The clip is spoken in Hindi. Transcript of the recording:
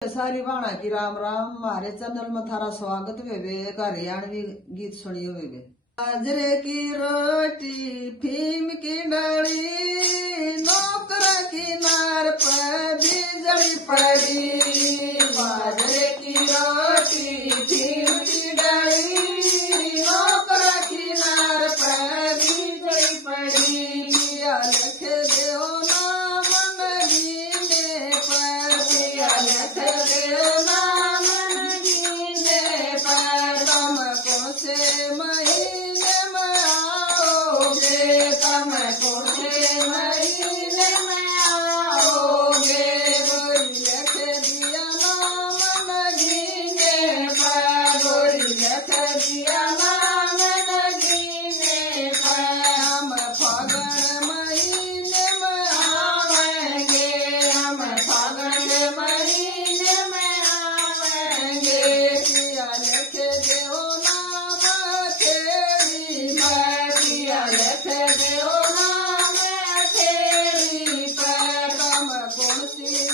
सारी वाणा की राम राम। हमारे चैनल में थारा स्वागत वे एक हरियाणवी गीत सुनियो वे। बाजरे की रोटी फीम की डली, नौकर की नार पर बिजली पड़ी। बाजरे की रोटी फीम की डली, नौकर की नार पर बिजली पड़ी। पिया लिख दो ना मन गीने पर, पिया लिख दो ना मन गीने पर। तुम कौन से महीने में आओगे, तुम कौन से महीने में आओगे। गोरी लिख दिया ना मन गीने पर, गोरी लिख दिया ना मन गीने पर। हम फागुन महीने में आवेंगे, हम फागुन महीने में आवेंगे। पिया लिख दो नाम तेरी पर, पिया लिख दो नाम तेरी पर। तुम कौन सी